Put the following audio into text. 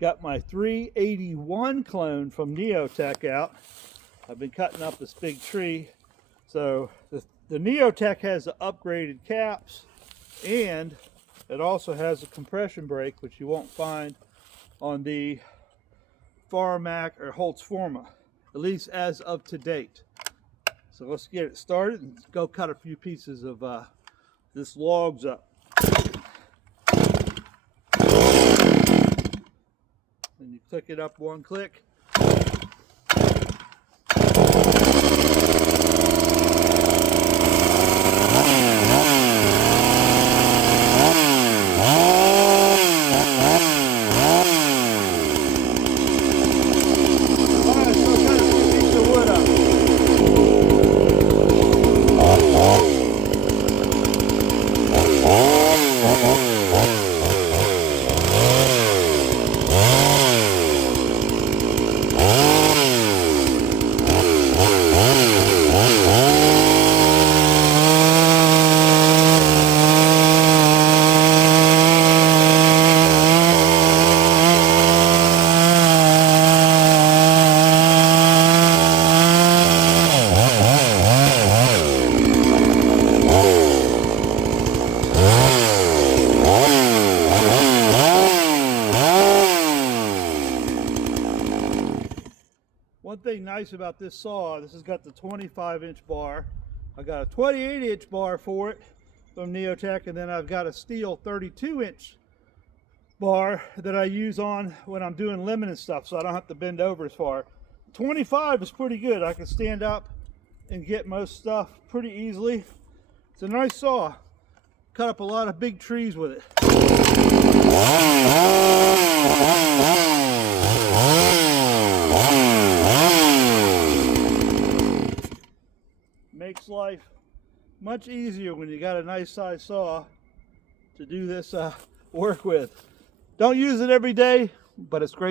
Got my 381 clone from Neotec out. I've been cutting up this big tree. So the Neotec has the upgraded caps, and it also has a compression brake, which you won't find on the Farmac or Holtz Forma, at least as of to date. So let's get it started and go cut a few pieces of this logs up. And you click it up one click. One thing nice about this saw, this has got the 25-inch bar. I got a 28-inch bar for it from Neotec, and then I've got a steel 32-inch bar that I use on when I'm doing lemon and stuff, so I don't have to bend over as far. 25 is pretty good. I can stand up and get most stuff pretty easily. It's a nice saw. Cut up a lot of big trees with it. Makes life much easier when you got a nice size saw to do this work with. Don't use it every day, but it's great.